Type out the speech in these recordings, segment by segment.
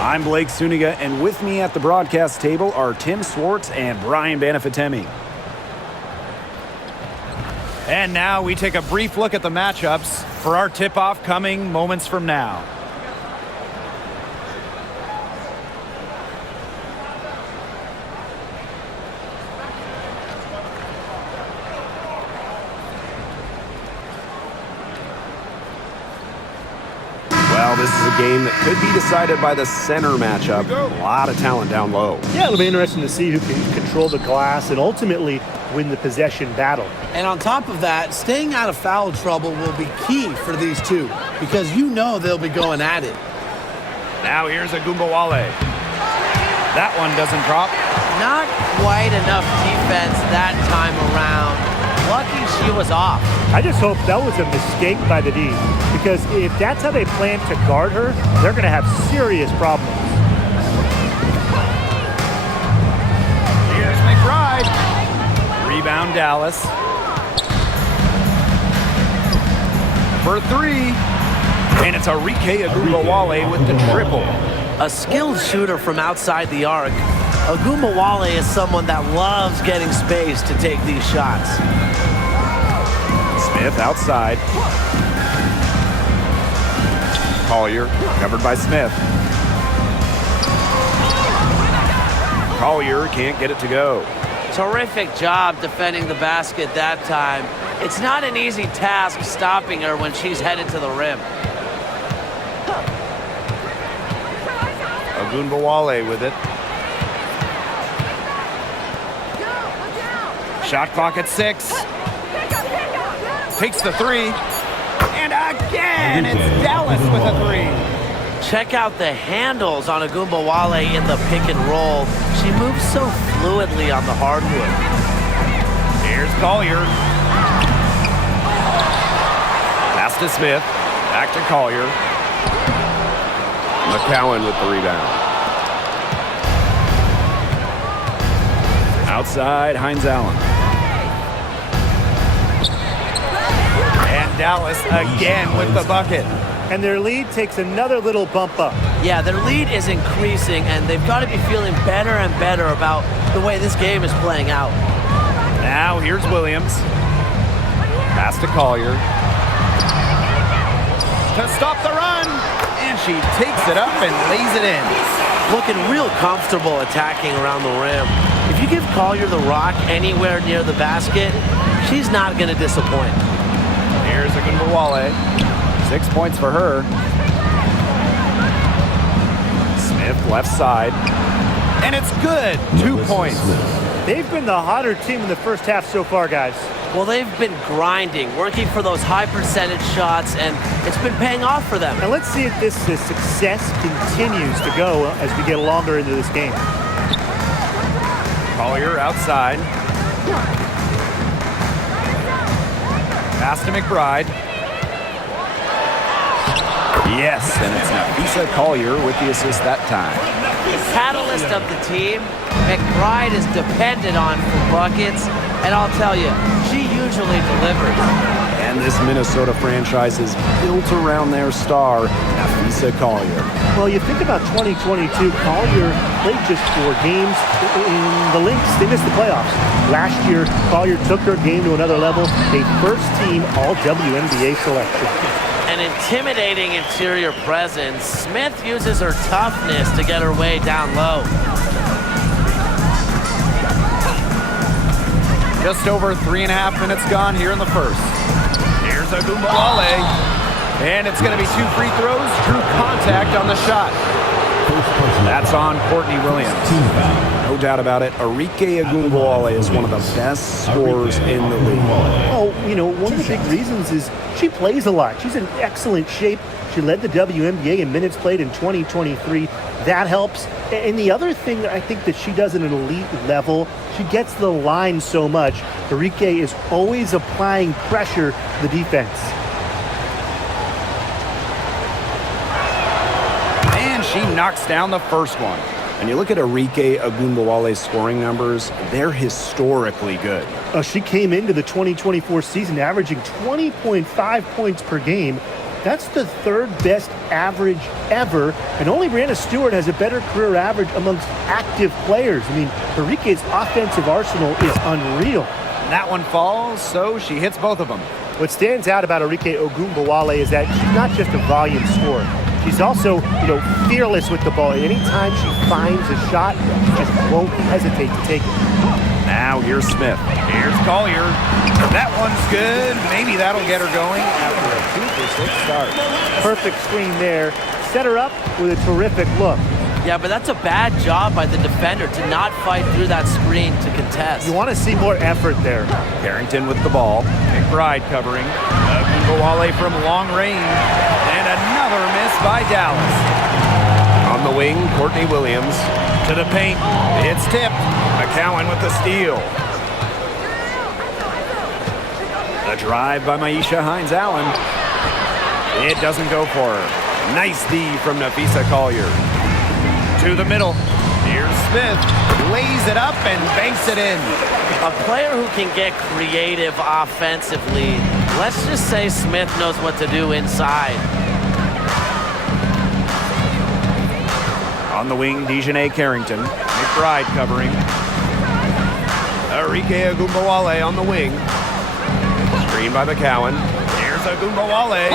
I'm Blake Suniga, and with me at the broadcast table are Tim Swartz and Brian Banafitemi. And now we take a brief look at the matchups for our tip-off coming moments from now. Well, this is a game that could be decided by the center matchup. A lot of talent down low. Yeah, it'll be interesting to see who can control the glass and ultimately win the possession battle. And on top of that, staying out of foul trouble will be key for these two because you know they'll be going at it. Now here's Agumbawale. That one doesn't drop. Not quite enough defense that time around. Lucky she was off. I just hope that was a mistake by the D, because if that's how they plan to guard her, they're going to have serious problems. Here's McBride. Rebound Dallas. For three. And it's Arike Agumbawale with the triple. A skilled shooter from outside the arc. Agumbawale is someone that loves getting space to take these shots. Smith outside. Collier covered by Smith. Collier can't get it to go. Terrific job defending the basket that time. It's not an easy task stopping her when she's headed to the rim. Agumbawale with it. Shot clock at 6. Takes the three. And again, it's Dallas with a three. Check out the handles on Agumbawale in the pick and roll. She moves so fluidly on the hardwood. Here's Collier. Pass to Smith. Back to Collier. McCowan with the rebound. Outside, Hines Allen. And Dallas again with the bucket. And their lead takes another little bump up. Yeah, their lead is increasing, and they've got to be feeling better and better about the way this game is playing out. Now here's Williams. Pass to Collier. To stop the run. And she takes it up and lays it in. Looking real comfortable attacking around the rim. If you give Collier the rock anywhere near the basket, she's not going to disappoint. Here's Agumbawale. 6 points for her. Smith left side. And it's good. 2 points. They've been the hotter team in the first half so far, guys. Well, they've been grinding, working for those high percentage shots, and it's been paying off for them. And let's see if this success continues to go as we get longer into this game. Collier outside. Pass to McBride. Yes, and it's Nafisa Collier with the assist that time. Catalyst of the team, McBride is depended on for buckets, and I'll tell you, she usually delivers. And this Minnesota franchise is built around their star, Nafisa Collier. Well, you think about 2022, Collier played just 4 games in the LYNX. They missed the playoffs. Last year, Collier took her game to another level, a first-team All-WNBA selection. An intimidating interior presence, Smith uses her toughness to get her way down low. Just over 3.5 minutes gone here in the first. Here's Agumbawale. And it's going to be 2 free throws. Drew contact on the shot. That's on Courtney Williams. No doubt about it, Arike Agumbawale is one of the best scorers in the league. Oh, you know, one of the big reasons is she plays a lot. She's in excellent shape. She led the WNBA in minutes played in 2023. That helps. And the other thing I think that she does at an elite level, she gets the line so much. Arike is always applying pressure to the defense. And she knocks down the first one. And you look at Arike Agumbawale's scoring numbers, they're historically good. She came into the 2024 season averaging 20.5 points per game. That's the third best average ever, and only Brianna Stewart has a better career average amongst active players. I mean, Henrique's offensive arsenal is unreal. That one falls, so she hits both of them. What stands out about Henrique Ogunbowale is that she's not just a volume scorer. She's also, fearless with the ball. Anytime she finds a shot, she just won't hesitate to take it. Now here's Smith. Here's Collier. That one's good. Maybe that'll get her going after a 2-for-6 start. Perfect screen there. Set her up with a terrific look. Yeah, but that's a bad job by the defender to not fight through that screen to contest. You want to see more effort there. Carrington with the ball. McBride covering. Ogunbowale from long range. And another miss by Dallas. On the wing, Courtney Williams. To the paint. It's tipped. McCowan with the steal. The drive by Maisha Hines-Allen. It doesn't go for her. Nice D from Nafisa Collier. To the middle. Here's Smith. Lays it up and banks it in. A player who can get creative offensively. Let's just say Smith knows what to do inside. On the wing, Dejanay Carrington. McBride covering. Henrique Ogunbowale on the wing. Screen by McCowan. Here's Ogunbowale.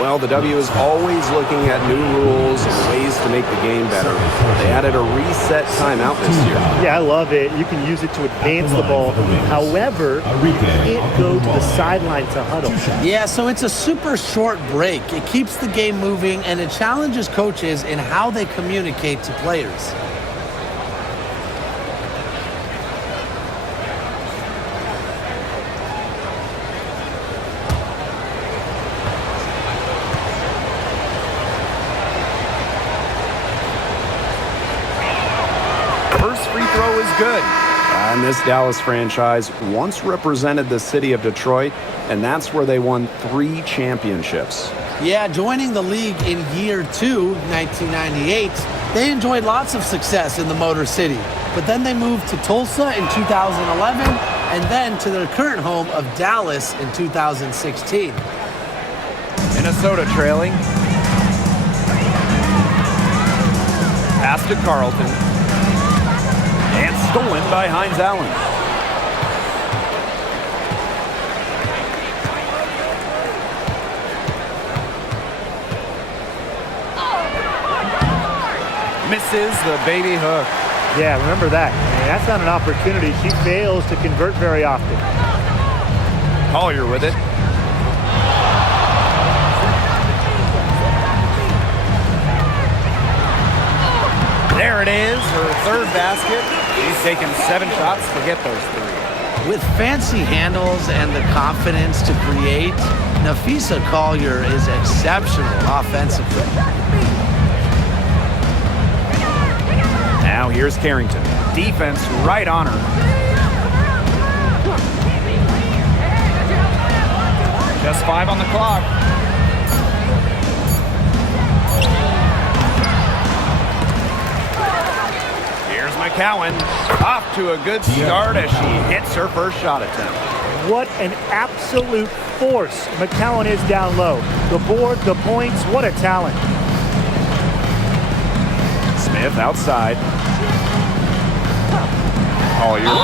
Well, the W is always looking at new rules and ways to make the game better. They added a reset timeout this year. Yeah, I love it. You can use it to advance the ball. However, you can't go to the sideline to huddle. Yeah, so it's a super short break. It keeps the game moving, and it challenges coaches in how they communicate to players. Is good. And this Dallas franchise once represented the city of Detroit, and that's where they won 3 championships. Yeah, joining the league in year 2, 1998, they enjoyed lots of success in the Motor City. But then they moved to Tulsa in 2011, and then to their current home of Dallas in 2016. Minnesota trailing. Pass to Carlton. And stolen by Hines-Allen. Misses the baby hook. Yeah, remember that. And that's not an opportunity. She fails to convert very often. Collier with it. There it is, her third basket. She's taken 7 shots to get those 3. With fancy handles and the confidence to create, Nafisa Collier is exceptional offensively. Now here's Carrington. Defense right on her. Just 5 on the clock. Here's McCowan. Off to a good start as she hits her first shot attempt. What an absolute force McCowan is down low. The board, the points, what a talent. Smith outside. Collier.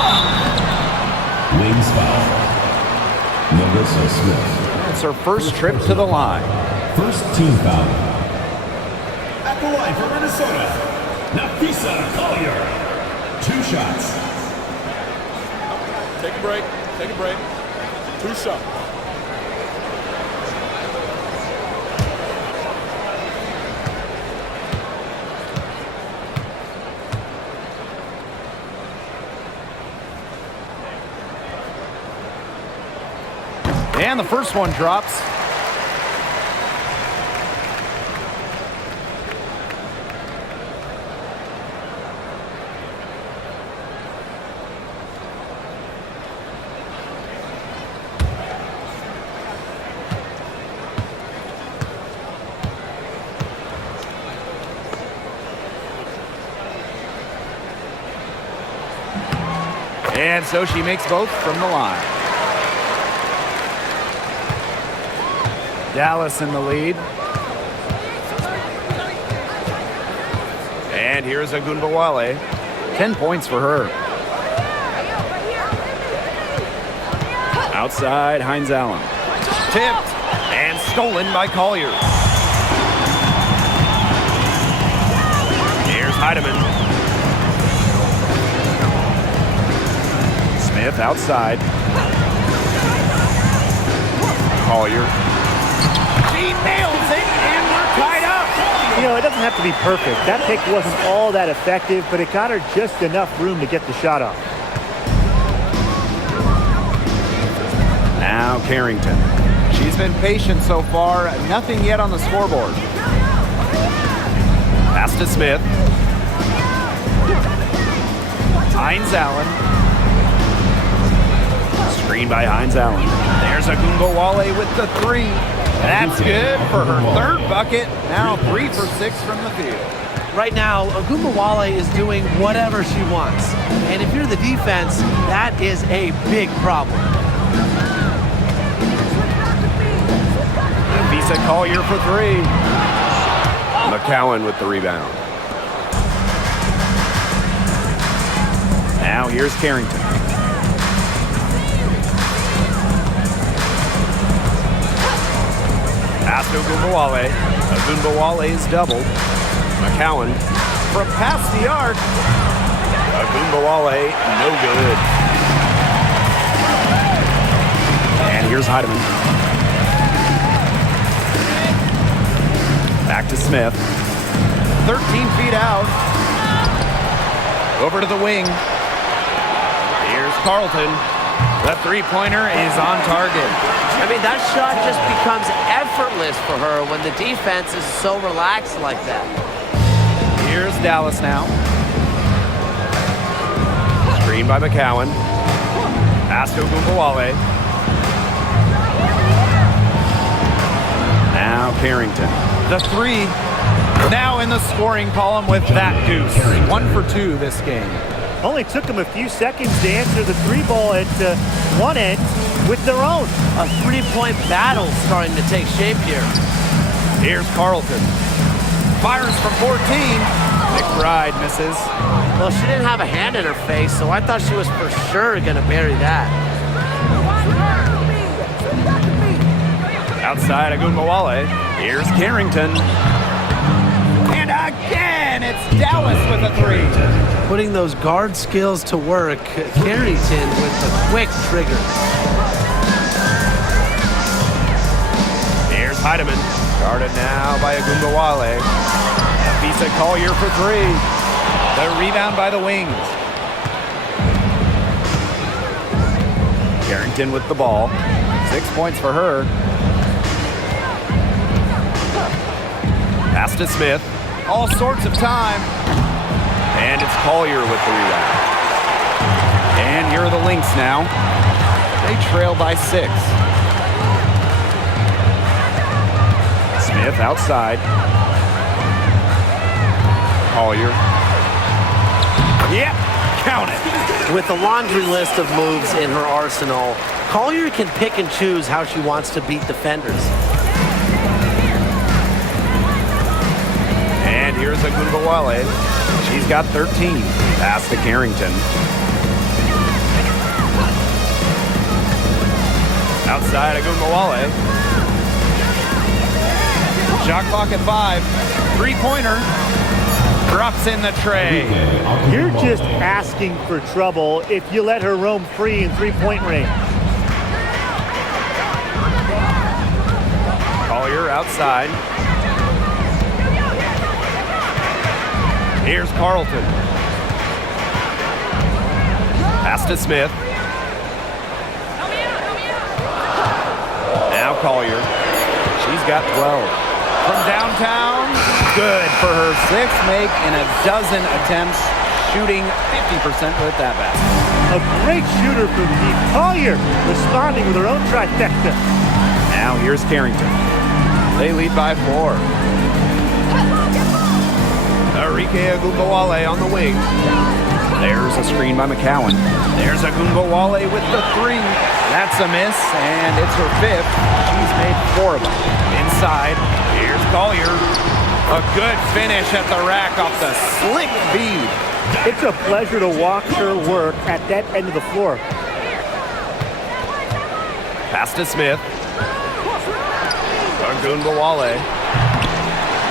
Wings foul. Melissa Smith. It's her first trip to the line. First team foul. At the line for Minnesota, Nafisa Collier. 2 shots. Take a break. Take a break. 2 shots. And the first one drops. And so she makes both from the line. Dallas in the lead. And here's Agunbawale. 10 points for her. Outside, Hines Allen. Tipped and stolen by Collier. Here's Heidemann. Smith outside. Collier. She nails it, and we're tied up. You know, it doesn't have to be perfect. That pick wasn't all that effective, but it got her just enough room to get the shot off. Now Carrington. She's been patient so far. Nothing yet on the scoreboard. Pass to Smith. Hines Allen. Screen by Hines Allen. There's Agunbawale with the three. That's good for her third bucket. Now 3 for 6 from the field. Right now, Agunbawale is doing whatever she wants. And if you're the defense, that is a big problem. Visa Collier for 3. McCowan with the rebound. Now here's Carrington. Pass to Agunbawale. Agunbawale is doubled. McCowan. From past the arc. Agunbawale, no good. And here's Heidemann. Back to Smith. 13 feet out. Over to the wing. Here's Carlton. The three-pointer is on target. I mean, that shot just becomes effortless for her when the defense is so relaxed like that. Here's Dallas now. Screen by McCowan. Pass to Agunbawale. Now Carrington. The three. Now in the scoring column with that deuce. 1 for 2 this game. Only took them a few seconds to answer the three ball at one end with their own. A three-point battle starting to take shape here. Here's Carlton. Fires from 14. McBride misses. Well, she didn't have a hand in her face, so I thought she was for sure going to bury that. Outside Agunbawale. Here's Carrington. And again, it's Dallas with a three. Putting those guard skills to work, Carrington with the quick trigger. Here's Heidemann. Guarded now by Agunbawale. Visa Collier for 3. The rebound by the wings. Carrington with the ball. 6 points for her. Pass to Smith. All sorts of time. And it's Collier with the rebound. And here are the Lynx now. They trail by 6. Smith outside. Collier. Yep, count it. With a laundry list of moves in her arsenal, Collier can pick and choose how she wants to beat defenders. And here's Agunbawale. She's got 13. Pass to Carrington. Outside Agunbawale. Shot clock at 5. Three-pointer. Drops in the tray. You're just asking for trouble if you let her roam free in three-point range. Collier outside. Here's Carlton. Pass to Smith. Now Collier. She's got 12. From downtown, good for her 6th make in a dozen attempts, shooting 50% with that basket. A great shooter from Pete Collier, responding with her own trifecta. Now here's Carrington. They lead by 4. Enrique Agunbawale on the wing. There's a screen by McCowan. There's Agumbawale with the three. That's a miss, and it's her fifth. She's made 4 of them. Inside, here's Collier. A good finish at the rack off the slick feed. It's a pleasure to watch her work at that end of the floor. Pass to Smith. Agumbawale.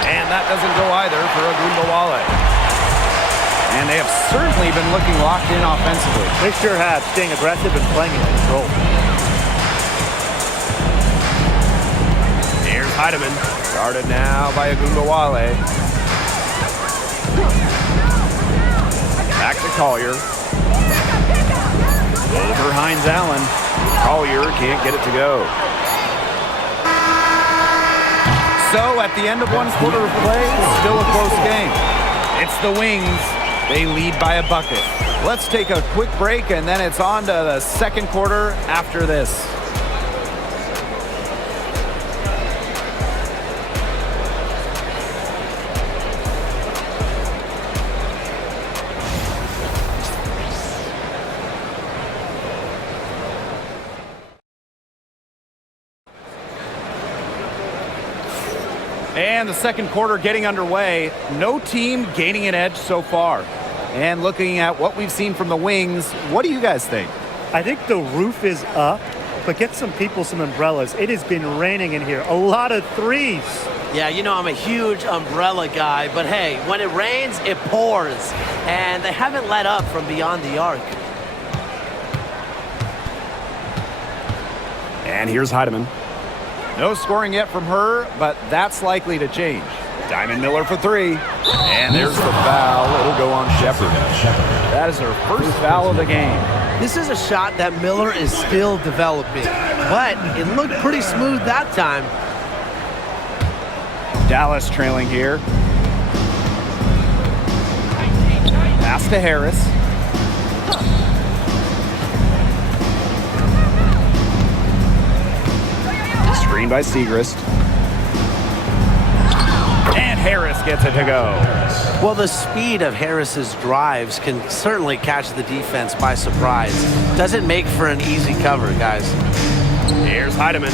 And that doesn't go either for Agumbawale. And they have certainly been looking locked in offensively. They sure have, staying aggressive and playing in control. Here's Heidemann. Guarded now by Agumbawale. Back to Collier. Over Hines Allen. Collier can't get it to go. So at the end of 1 quarter of play, still a close game. It's the Wings. They lead by a bucket. Let's take a quick break, and then it's on to the second quarter after this. And the second quarter getting underway. No team gaining an edge so far. And looking at what we've seen from the Wings, what do you guys think? I think the roof is up, but get some people some umbrellas. It has been raining in here. A lot of threes. Yeah, you know I'm a huge umbrella guy, but hey, when it rains, it pours. And they haven't let up from beyond the arc. And here's Heidemann. No scoring yet from her, but that's likely to change. Diamond Miller for 3. And there's the foul. It'll go on Shepard. That is her first foul of the game. This is a shot that Miller is still developing, but it looked pretty smooth that time. Dallas trailing here. Pass to Harris. Screen by Segrist. And Harris gets it to go. Well, the speed of Harris's drives can certainly catch the defense by surprise. Doesn't make for an easy cover, guys. Here's Heidemann.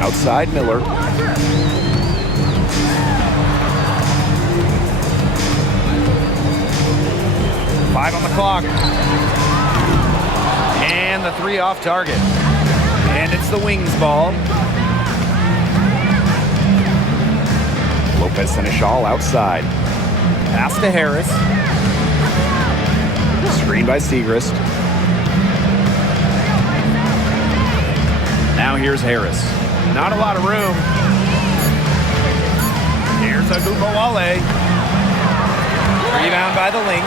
Outside Miller. Five on the clock. And the 3 off target. And it's the Wings ball. Lopez Seneschal outside. Pass to Harris. Screen by Segrist. Now here's Harris. Not a lot of room. Here's Agumbawale. Rebound by the Lynx.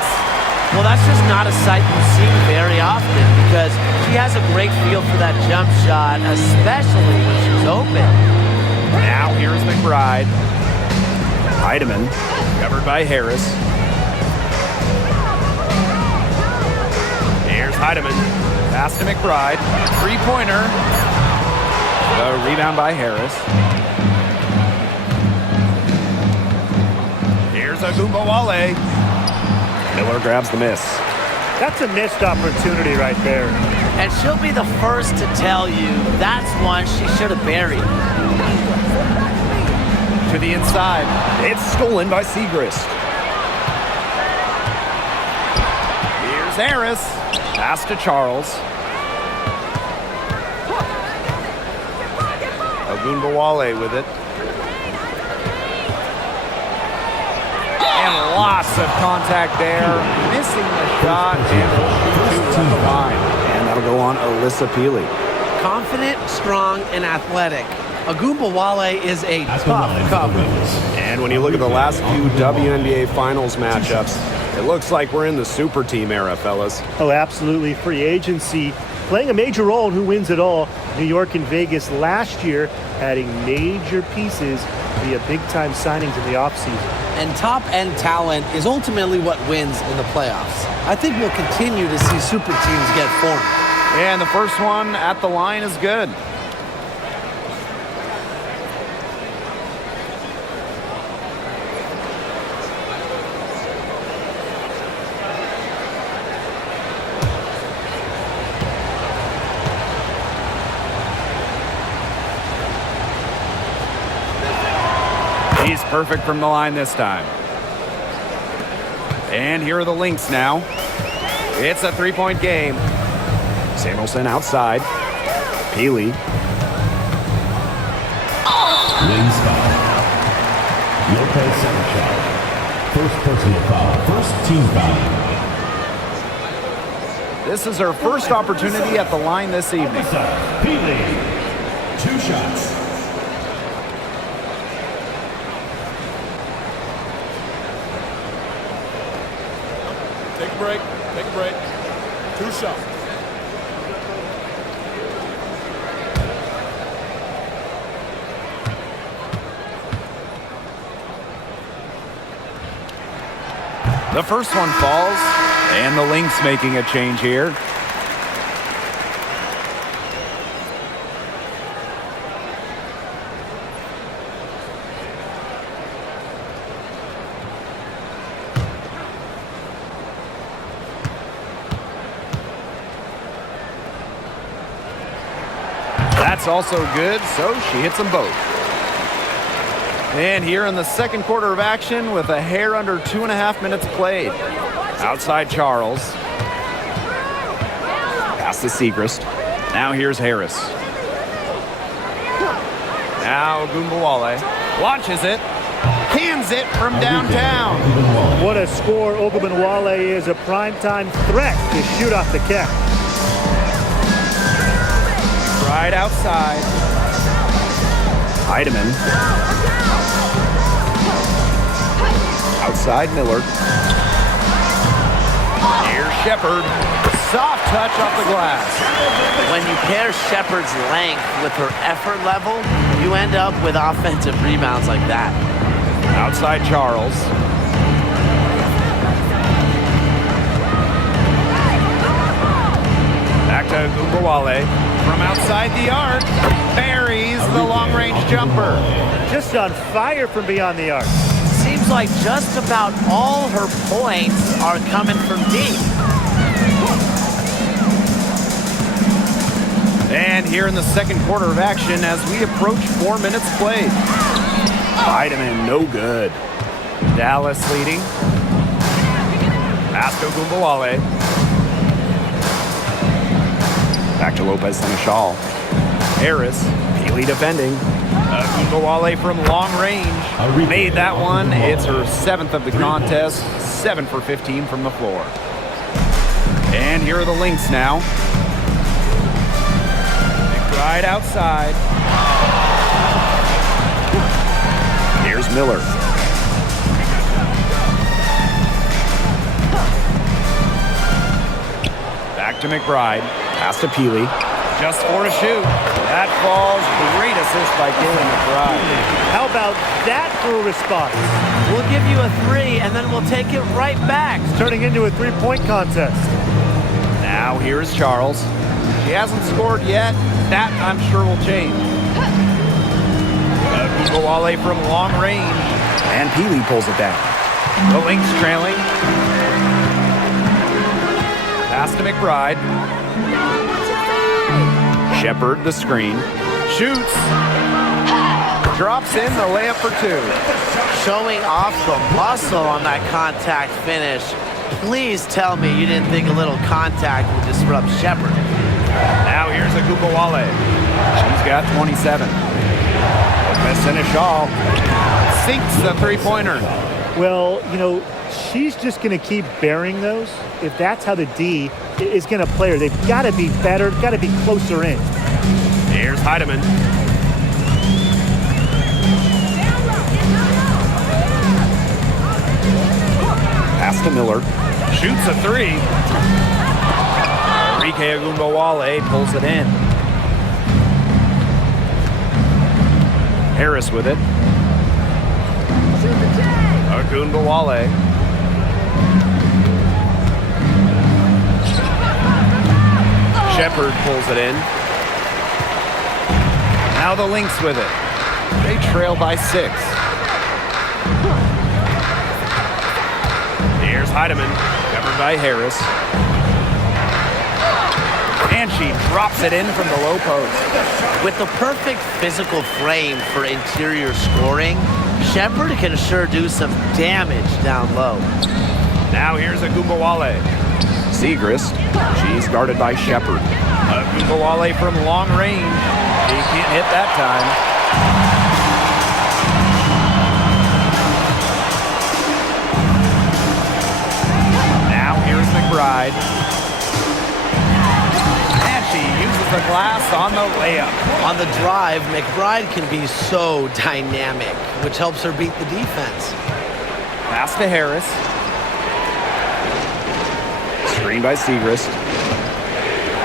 Well, that's just not a sight you see very often because she has a great feel for that jump shot, especially when she's open. Now here's McBride. Heidemann, covered by Harris. Here's Heidemann. Pass to McBride. 3-pointer. The rebound by Harris. Here's Agumbawale. Miller grabs the miss. That's a missed opportunity right there. And she'll be the first to tell you that's one she should have buried. To the inside. It's stolen by Segrist. Here's Harris. Pass to Charles. Agumbawale with it. And lots of contact there. Missing the shot and two at the line. And that'll go on Alyssa Peely. Confident, strong, and athletic. Agumbawale is a tough cover. And when you look at the last few WNBA Finals matchups, it looks like we're in the super team era, fellas. Oh, absolutely. Free agency playing a major role in who wins it all. New York and Vegas last year adding major pieces via big-time signings in the offseason. And top-end talent is ultimately what wins in the playoffs. I think we'll continue to see super teams get formed. And the first one at the line is good. He's perfect from the line this time. And here are the Lynx now. It's a three-point game. Samuelson outside. Peely. Wings foul. Lopez second shot. First personal foul. First team foul. This is her first opportunity at the line this evening. Peely. 2 shots. Take a break. Take a break. 2 shots. The first one falls, and the Lynx making a change here. That's also good, so she hits them both. And here in the second quarter of action with a hair under 2.5 minutes played. Outside Charles. Pass to Segrist. Now here's Harris. Now Ogunbowale launches it. Cans it from downtown. What a score. Ogunbowale is a primetime threat to shoot off the catch. Right outside. Heidemann. Outside Miller. Here's Shepard. Soft touch off the glass. When you pair Shepard's length with her effort level, you end up with offensive rebounds like that. Outside Charles. Back to Ogunbowale. From outside the arc, buries the long-range jumper. Just on fire from beyond the arc. Seems like just about all her points are coming from deep. And here in the second quarter of action as we approach 4 minutes played. Heidemann, no good. Dallas leading. Pass to Ogunbowale. Back to Lopez Seneschal. Harris. Peely defending. Ogunbowale from long range. Made that one. It's her 7th of the contest. 7 for 15 from the floor. And here are the Lynx now. Right outside. Here's Miller. Back to McBride. Pass to Peely. Just 4 to shoot. That falls. Great assist by Kayla McBride. How about that for a response? We'll give you a 3, and then we'll take it right back. It's turning into a three-point contest. Now here's Charles. She hasn't scored yet. That, I'm sure, will change. Ogunbowale from long range. And Peely pulls it down. The Lynx trailing. Pass to McBride. Shepard, the screen. Shoots. Drops in the layup for 2. Showing off the muscle on that contact finish. Please tell me you didn't think a little contact would disrupt Shepard. Now here's Ogunbowale. She's got 27. Lopez Seneschal sinks the three-pointer. Well, you know, she's just going to keep bearing those. If that's how the D is going to play her, they've got to be better, got to be closer in. Here's Heidemann. Pass to Miller. Shoots a 3. Enrique Ogunbowale pulls it in. Harris with it. Ogunbowale. Shepard pulls it in. Now the Lynx with it. They trail by 6. Here's Heidemann, covered by Harris. And she drops it in from the low post. With the perfect physical frame for interior scoring, Shepard can sure do some damage down low. Now here's Agumbawale. Segrist. She's guarded by Shepard. Agumbawale from long range. He can't hit that time. Now here's McBride. And she uses the glass on the layup. On the drive, McBride can be so dynamic, which helps her beat the defense. Pass to Harris. Screen by Segrist.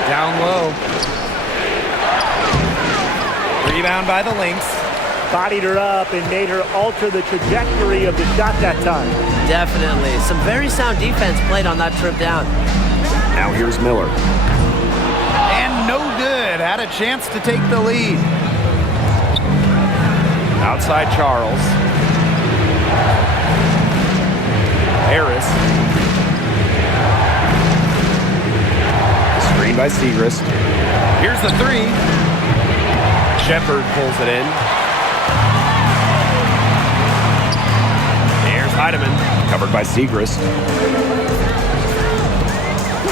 Down low. Rebound by the Lynx. Bodied her up and made her alter the trajectory of the shot that time. Definitely. Some very sound defense played on that trip down. Now here's Miller. And no good. Had a chance to take the lead. Outside Charles. Harris. Screen by Segrist. Here's the three. Shepard pulls it in. Here's Heidemann. Covered by Segrist.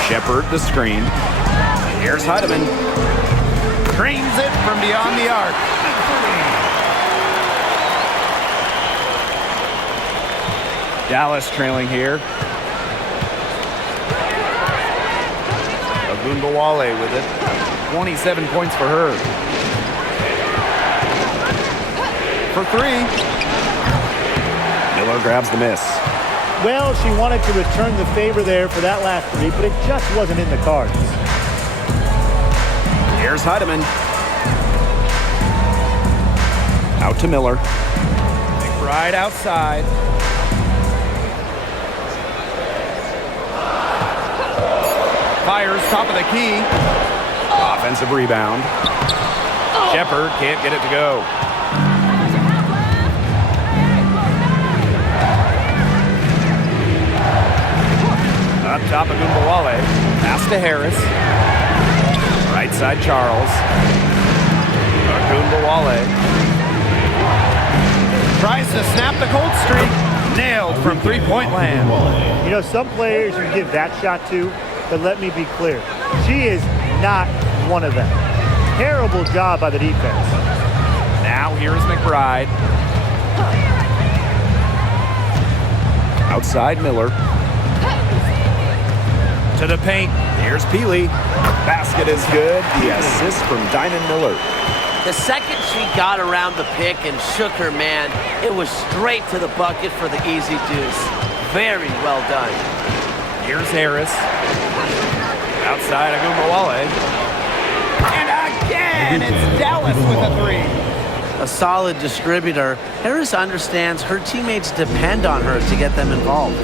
Shepard the screen. Here's Heidemann. Drains it from beyond the arc. Dallas trailing here. Agumbawale with it. 27 points for her. For three. Miller grabs the miss. Well, she wanted to return the favor there for that last three, but it just wasn't in the cards. Here's Heidemann. Out to Miller. Right outside. Fires top of the key. Offensive rebound. Shepard can't get it to go. Up top of Agumbawale. Pass to Harris. Right side Charles. Agumbawale. Tries to snap the cold streak. Nailed from three-point land. You know, some players you give that shot to, but let me be clear. She is not one of them. Terrible job by the defense. Now here's McBride. Outside Miller. To the paint. Here's Peely. Basket is good. The assist from Diamond Miller. The second she got around the pick and shook her man, it was straight to the bucket for the easy deuce. Very well done. Here's Harris. Outside Agumbawale. And again, it's Dallas with a three. A solid distributor. Harris understands her teammates depend on her to get them involved.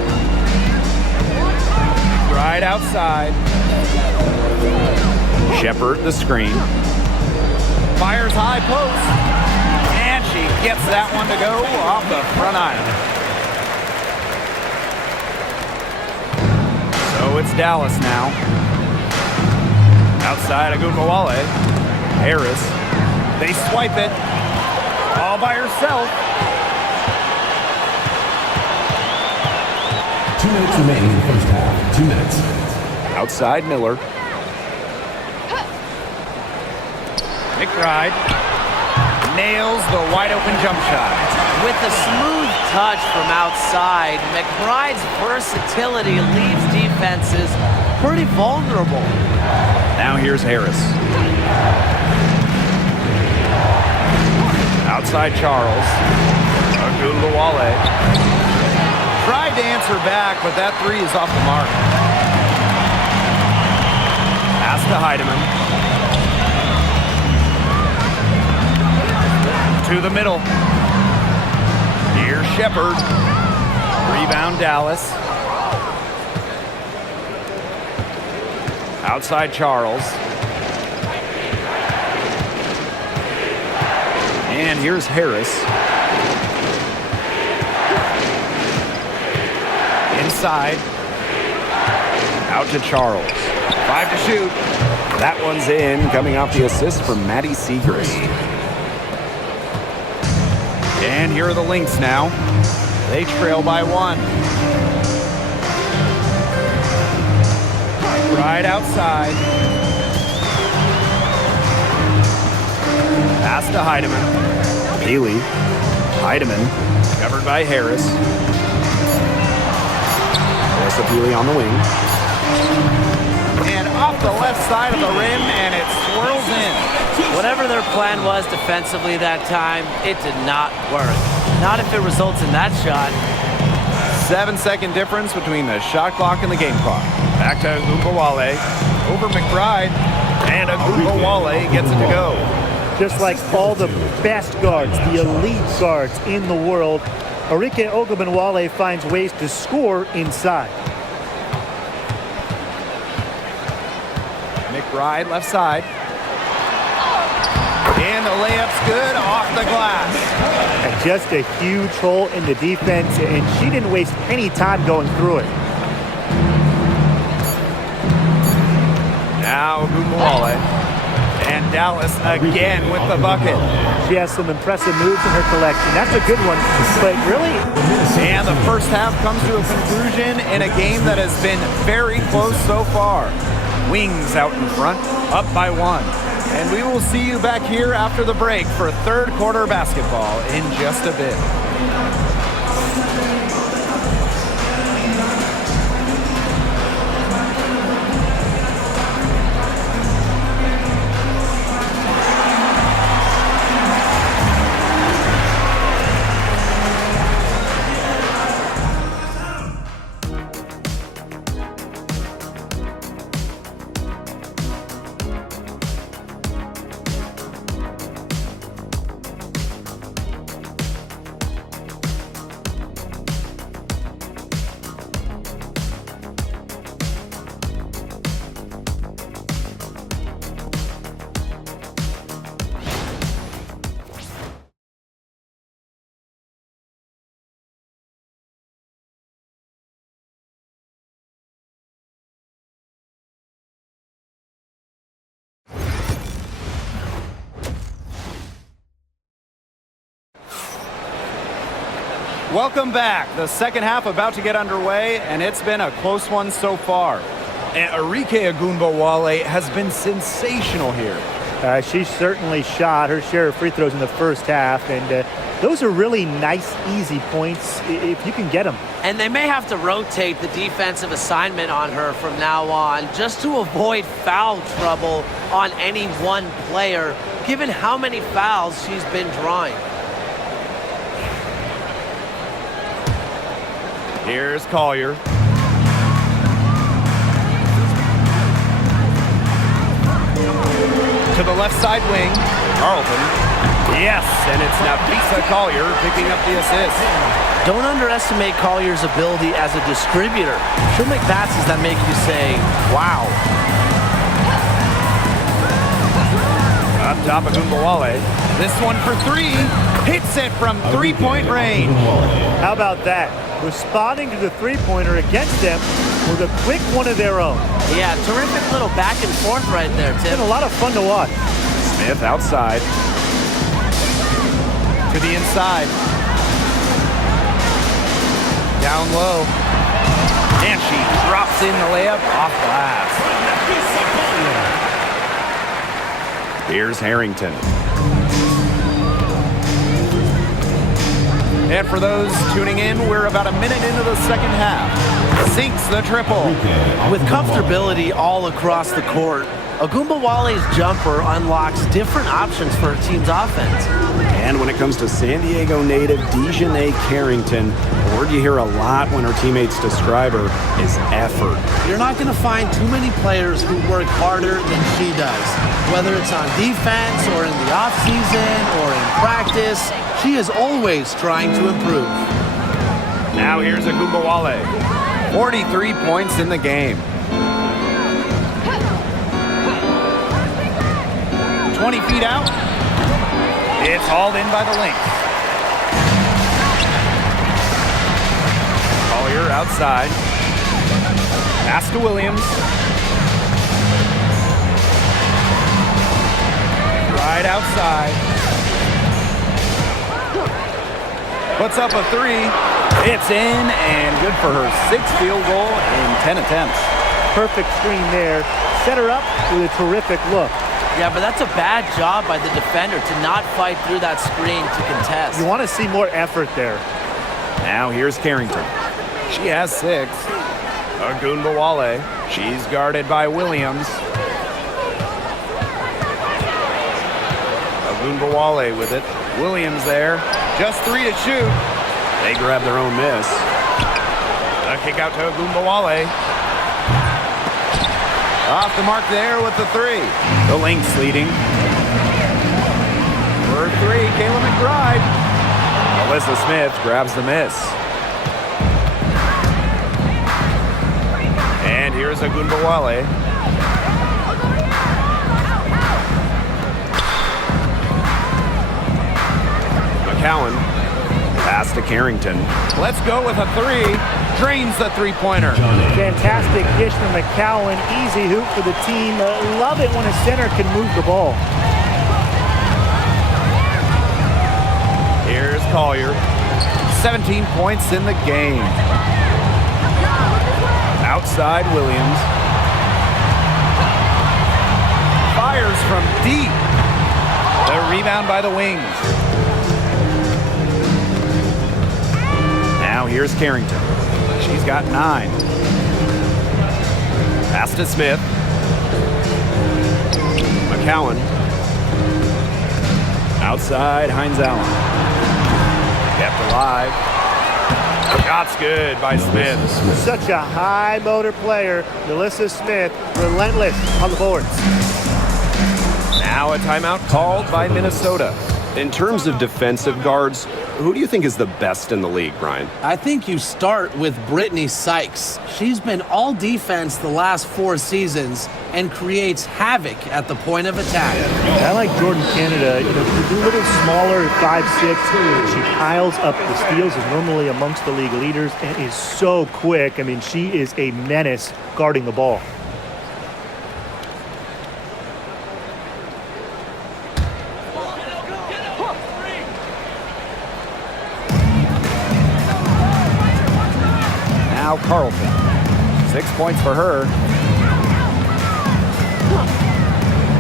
Right outside. Shepard the screen. Fires high post. And she gets that one to go off the front iron. So it's Dallas now. Outside Agumbawale. Harris. They swipe it. All by herself. 2 minutes remaining in the first half. 2 minutes. Outside Miller. McBride nails the wide open jump shot. With a smooth touch from outside, McBride's versatility leaves defenses pretty vulnerable. Now here's Harris. Outside Charles. Agumbawale. Tried to answer back, but that three is off the mark. Pass to Heidemann. To the middle. Here's Shepard. Rebound Dallas. Outside Charles. And here's Harris. Inside. Out to Charles. 5 to shoot. That one's in, coming off the assist from Maddie Segrist. And here are the LYNX now. They trail by 1. Right outside. Pass to Heidemann. Haley. Heidemann. Covered by Harris. Alyssa Healy on the wing. And off the left side of the rim, and it swirls in. Whatever their plan was defensively that time, it did not work. Not if it results in that shot. 7-second difference between the shot clock and the game clock. Back to Agumbawale. Over McBride. And Agumbawale gets it to go. Just like all the best guards, the elite guards in the world, Arike Ogunbowale finds ways to score inside. McBride left side. And the layup's good off the glass. And just a huge hole in the defense, and she didn't waste any time going through it. Now Agumbawale. And Dallas again with the bucket. She has some impressive moves in her collection. That's a good one, but really... And the first half comes to a conclusion in a game that has been very close so far. Wings out in front, up by 1. And we will see you back here after the break for third quarter basketball in just a bit. Welcome back. The second half about to get underway, and it's been a close one so far. And Arike Ogunbowale has been sensational here. She certainly shot her share of free throws in the first half, and those are really nice, easy points if you can get them. And they may have to rotate the defensive assignment on her from now on just to avoid foul trouble on any one player, given how many fouls she's been drawing. Here's Collier. To the left side wing, Carlton. Yes, and it's Nafisa Collier picking up the assist. Don't underestimate Collier's ability as a distributor. She'll make passes that make you say, wow. Up top of Agumbawale. This one for 3. Hits it from three-point range. How about that? Responding to the three-pointer against them with a quick one of their own. Yeah, terrific little back and forth right there, Tim. It's been a lot of fun to watch. Smith outside. To the inside. Down low. And she drops in the layup off glass. Here's Harrington. And for those tuning in, we're about a minute into the second half. Sinks the triple. With comfortability all across the court, Agumbawale's jumper unlocks different options for her team's offense. And when it comes to San Diego native Dejanay Carrington, the word you hear a lot when her teammates describe her is effort. You're not going to find too many players who work harder than she does. Whether it's on defense or in the offseason or in practice, she is always trying to improve. Now here's Agumbawale. 43 points in the game. 20 feet out. It's hauled in by the LYNX. Collier outside. Pass to Williams. Right outside. Puts up a three. It's in and good for her 6th field goal in 10 attempts. Perfect screen there. Set her up with a terrific look. Yeah, but that's a bad job by the defender to not fight through that screen to contest. You want to see more effort there. Now here's Carrington. She has 6. Ogunbowale. She's guarded by Williams. Ogunbowale with it. Williams there. Just 3 to shoot. They grab their own miss. A kick out to Ogunbowale. Off the mark there with the 3. The Lynx leading. For 3, Kayla McBride. Alyssa Smith grabs the miss. And here's Ogunbowale. McCowan. Pass to Carrington. Let's go with a 3. Drains the three-pointer. Fantastic dish from McCowan. Easy hoop for the team. Love it when a center can move the ball. Here's Collier. 17 points in the game. Outside Williams. Fires from deep. The rebound by the Wings. Now here's Carrington. She's got 9. Pass to Smith. McCowan. Outside Hines Allen. Kept alive. Shot's good by Smith. Such a high motor player. Melissa Smith, relentless on the boards. Now a timeout called by Minnesota. In terms of defensive guards, who do you think is the best in the league, Brian? I think you start with Brittany Sykes. She's been all defense the last 4 seasons and creates havoc at the point of attack. I like Jordan Canada. She's a little smaller, 5'6". She piles up the steals, is normally amongst the league leaders, and is so quick. I mean, she is a menace guarding the ball. Now Carlton. 6 points for her.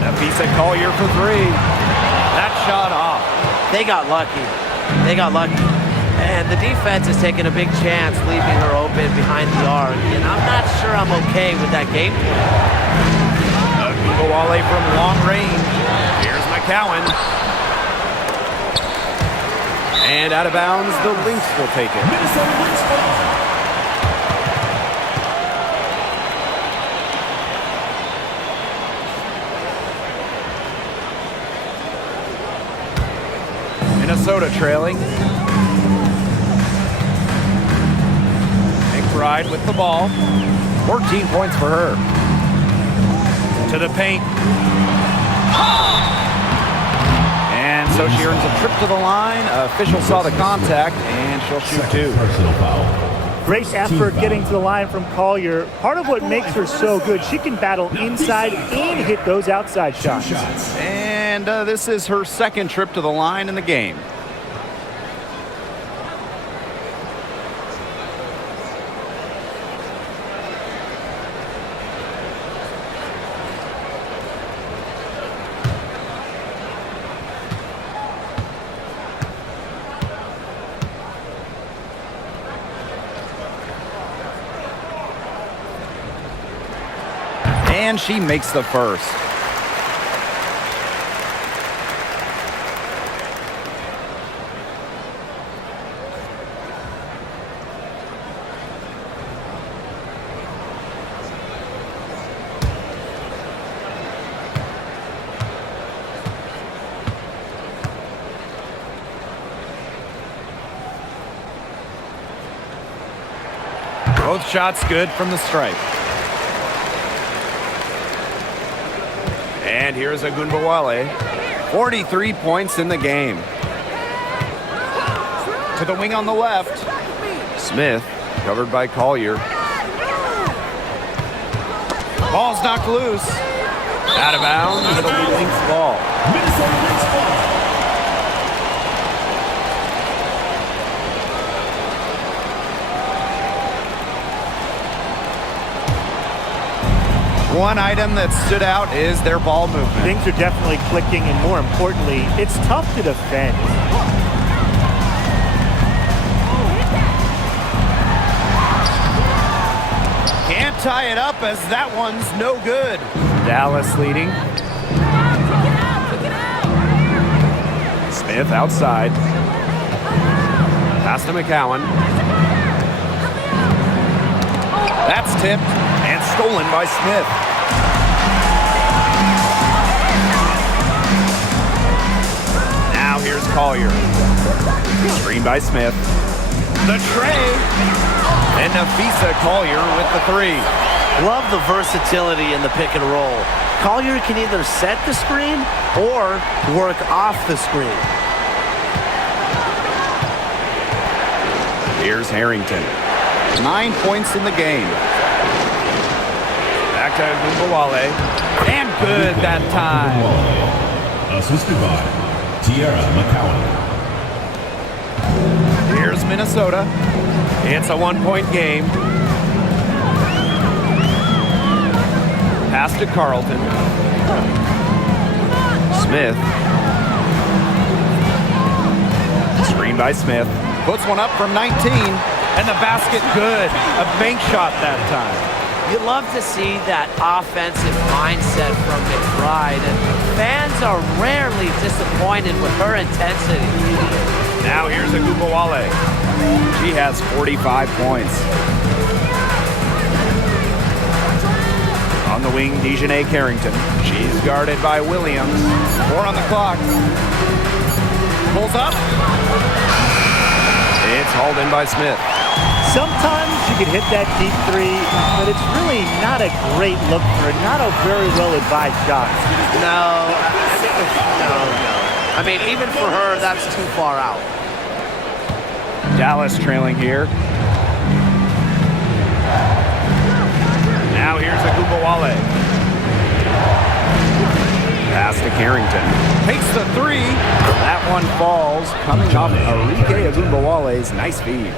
Nafisa Collier for 3. That shot off. They got lucky. And the defense is taking a big chance leaving her open behind the arc. And I'm not sure I'm okay with that game plan. Ogunbowale from long range. Here's McCowan. And out of bounds, the Lynx will take it. Minnesota Lynx ball. Minnesota trailing. McBride with the ball. 14 points for her. To the paint. And so she earns a trip to the line. Official saw the contact, and she'll shoot 2. Personal foul. Great effort getting to the line from Collier. Part of what makes her so good, she can battle inside and hit those outside shots. And this is her 2nd trip to the line in the game. And she makes the first. Both shots good from the stripe. And here's Ogunbowale. 43 points in the game. To the wing on the left. Smith, covered by Collier. Ball's knocked loose. Out of bounds. It'll be Lynx ball. Minnesota Lynx ball. One item that stood out is their ball movement. Things are definitely clicking, and more importantly, it's tough to defend. Can't tie it up as that one's no good. Dallas leading. Smith outside. Pass to McCowan. That's tipped and stolen by Smith. Now here's Collier. Screen by Smith. The tray. And Nafisa Collier with the three. Love the versatility in the pick and roll. Collier can either set the screen or work off the screen. Here's Harrington. 9 points in the game. Back to Gumbawale. And good that time. Assisted by Tierra McCowan. Here's Minnesota. It's a 1-point game. Pass to Carlton. Smith. Screen by Smith. Puts one up from 19. And the basket good. A bank shot that time. You love to see that offensive mindset from McBride, and fans are rarely disappointed with her intensity. Now here's Agumbawale. She has 45 points. On the wing, Dejanay Carrington. She's guarded by Williams. 4 on the clock. Pulls up. It's hauled in by Smith. Sometimes you can hit that deep three, but it's really not a great look for her. Not a very well-advised shot. No. I mean, even for her, that's too far out. Dallas trailing here. Now here's Agumbawale. Pass to Carrington. Takes the three. That one falls. Coming off Arike Agumbawale's nice feed.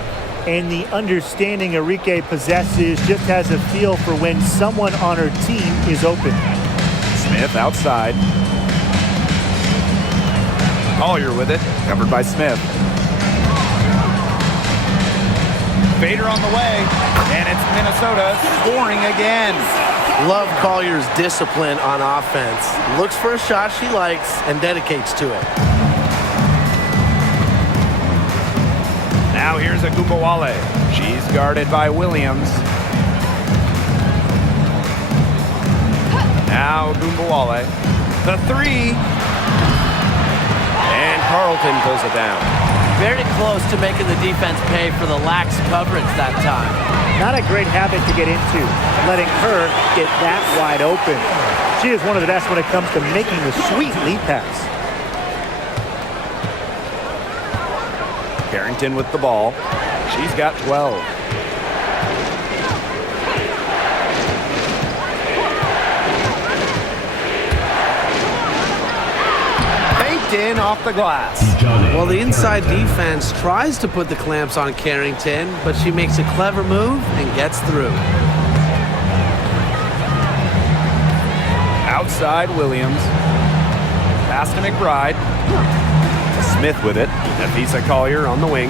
And the understanding Arike possesses just has a feel for when someone on her team is open. Smith outside. Collier with it. Covered by Smith. Fader on the way, and it's Minnesota scoring again. Love Collier's discipline on offense. Looks for a shot she likes and dedicates to it. Now here's Agumbawale. She's guarded by Williams. Now Agumbawale. The three. And Carlton pulls it down. Very close to making the defense pay for the lax coverage that time. Not a great habit to get into, letting her get that wide open. She is one of the best when it comes to making the sweet lead pass. Carrington with the ball. She's got 12. In off the glass. Well, the inside defense tries to put the clamps on Carrington, but she makes a clever move and gets through. Outside Williams. Pass to McBride. Smith with it. Nafisa Collier on the wing.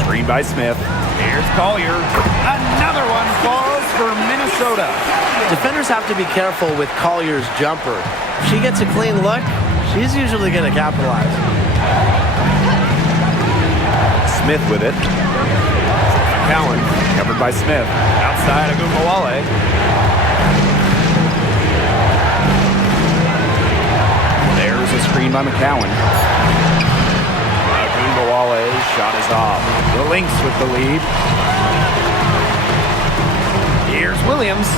Screen by Smith. Here's Collier. Another one falls for Minnesota. Defenders have to be careful with Collier's jumper. If she gets a clean look, she's usually going to capitalize. Smith with it. McCowan covered by Smith. Outside Agumbawale. There's a screen by McCowan. Agumbawale's shot is off. The Lynx with the lead. Here's Williams.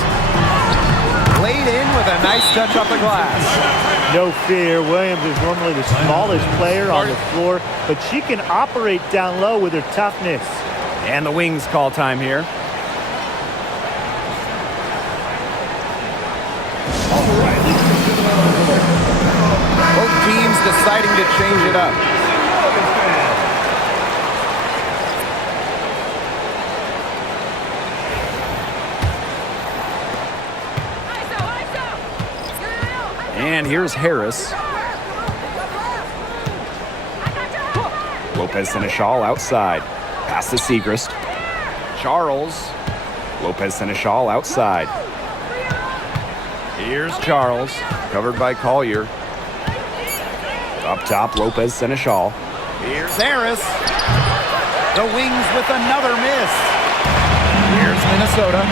Laid in with a nice touch off the glass. No fear, Williams is normally the smallest player on the floor, but she can operate down low with her toughness. And the Wings call time here. Both teams deciding to change it up. And here's Harris. Lopez Seneschal outside. Pass to Segrist. Charles. Lopez Seneschal outside. Here's Charles. Covered by Collier. Up top, Lopez Seneschal. Here's Harris. The Wings with another miss. Here's Minnesota.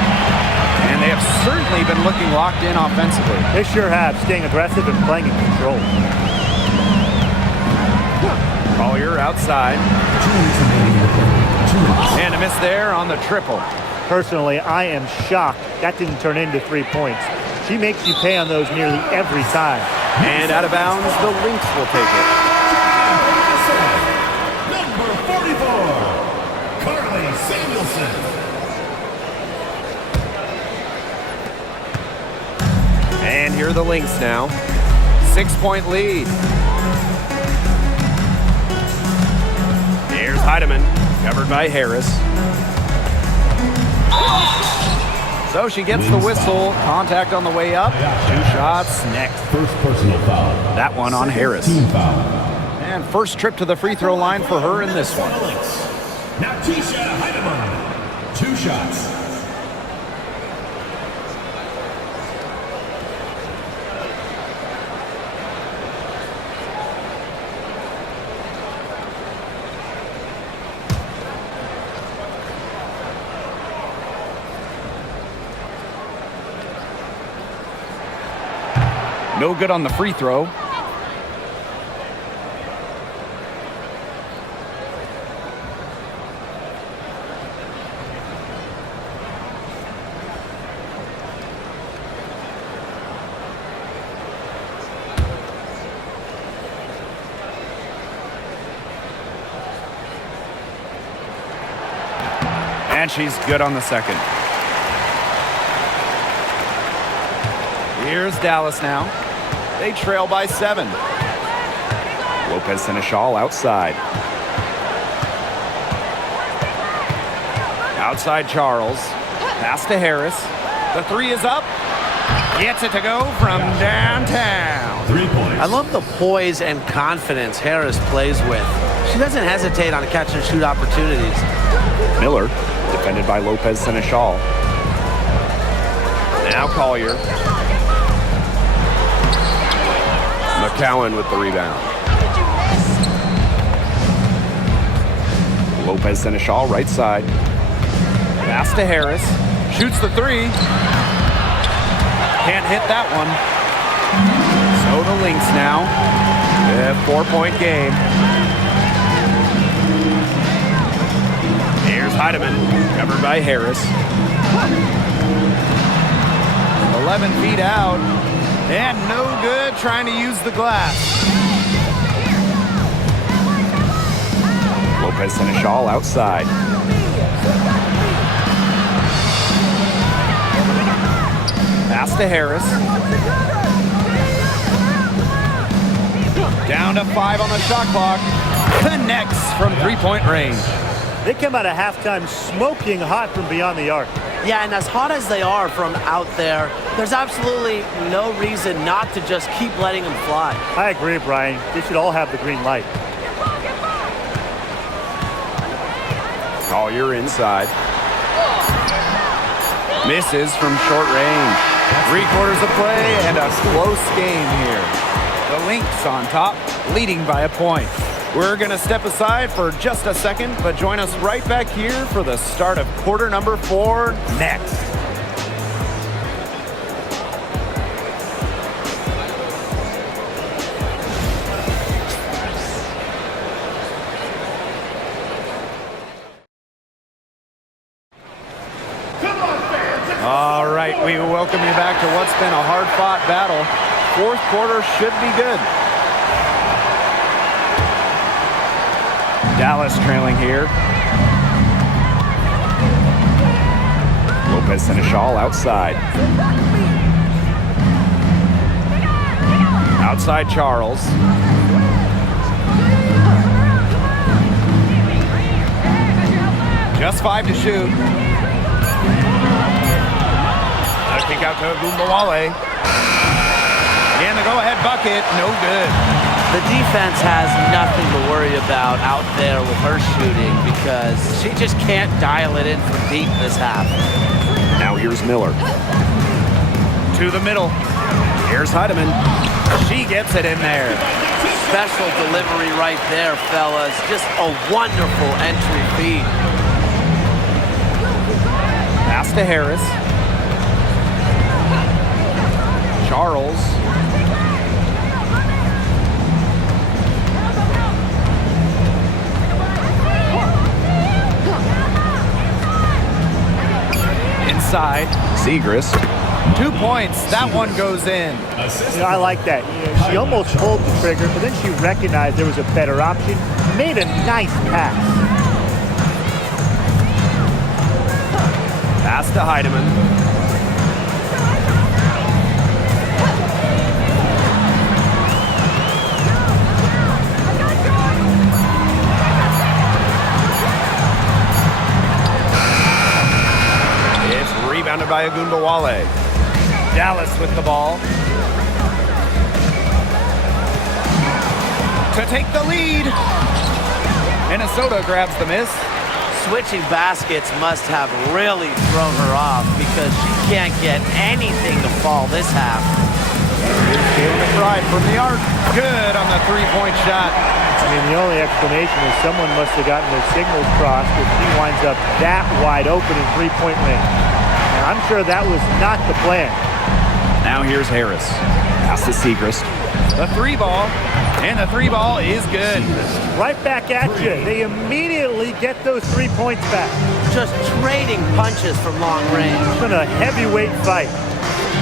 And they have certainly been looking locked in offensively. They sure have, staying aggressive and playing in control. Collier outside. And a miss there on the triple. Personally, I am shocked that didn't turn into 3 points. She makes you pay on those nearly every time. And out of bounds, the Lynx will take it. Number 44, Carly Samuelson. And here are the Lynx now. 6-point lead. Here's Heidemann, covered by Harris. So she gets the whistle. Contact on the way up. 2 shots next. First personal foul. That one on Harris. Team foul. And first trip to the free throw line for her in this one. Now Tisha Heidemann. 2 shots. No good on the free throw. And she's good on the second. Here's Dallas now. They trail by 7. Lopez Seneschal outside. Outside Charles. Pass to Harris. The 3 is up. Gets it to go from downtown. 3 points. I love the poise and confidence Harris plays with. She doesn't hesitate on catch and shoot opportunities. Miller, defended by Lopez Seneschal. Now Collier. McCowan with the rebound. Lopez Seneschal right side. Pass to Harris. Shoots the 3. Can't hit that one. So the Lynx now. 4-point game. Here's Heidemann, covered by Harris. 11 feet out. And no good trying to use the glass. Lopez Seneschal outside. Pass to Harris. Down to 5 on the shot clock. Connects from 3-point range. They come out of halftime smoking hot from beyond the arc. Yeah, and as hot as they are from out there, there's absolutely no reason not to just keep letting them fly. I agree, Brian. They should all have the green light. Collier inside. Misses from short range. 3/4 of play and a close game here. The Lynx on top, leading by a point. We're going to step aside for just a second, but join us right back here for the start of quarter number 4 next. All right, we welcome you back to what's been a hard-fought battle. 4th quarter should be good. Dallas trailing here. Lopez Seneschal outside. Outside Charles. Just 5 to shoot. A kick out to Gumbawale. And the go-ahead bucket, no good. The defense has nothing to worry about out there with her shooting because she just can't dial it in from deep this half. Now here's Miller. To the middle. Here's Heidemann. She gets it in there. Special delivery right there, fellas. Just a wonderful entry feed. Pass to Harris. Charles. Inside. Siegrist. 2 points. That one goes in. You know, I like that. You know, she almost pulled the trigger, but then she recognized there was a better option. Made a nice pass. Pass to Heidemann. Rebounded by Agundawale. Dallas with the ball. To take the lead. Minnesota grabs the miss. Switching baskets must have really thrown her off because she can't get anything to fall this half. Here's Kayla McBride from the arc. Good on the three-point shot. I mean, the only explanation is someone must have gotten their signals crossed if he winds up that wide open in three-point range. I'm sure that was not the plan. Now here's Harris. Pass to Siegrist. The three ball, and the three ball is good. Right back at you. They immediately get those 3 points back. Just trading punches from long range. It's been a heavyweight fight.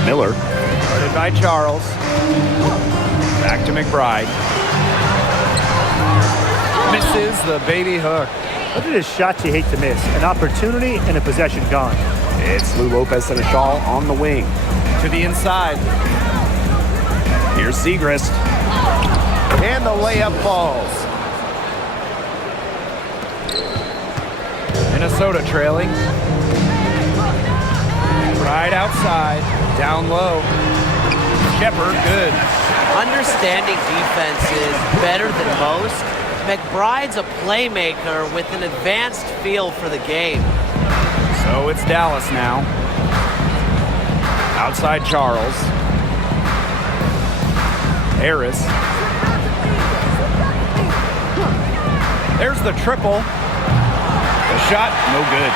Miller. Started by Charles. Back to McBride. Misses the baby hook. Look at this shot you hate to miss. An opportunity and a possession gone. It's Lou Lopez and a shawl on the wing. To the inside. Here's Siegrist. And the layup falls. Minnesota trailing. Right outside. Down low. Shepard, good. Understanding defenses better than most, McBride's a playmaker with an advanced feel for the game. So it's Dallas now. Outside Charles. Harris. There's the triple. The shot, no good.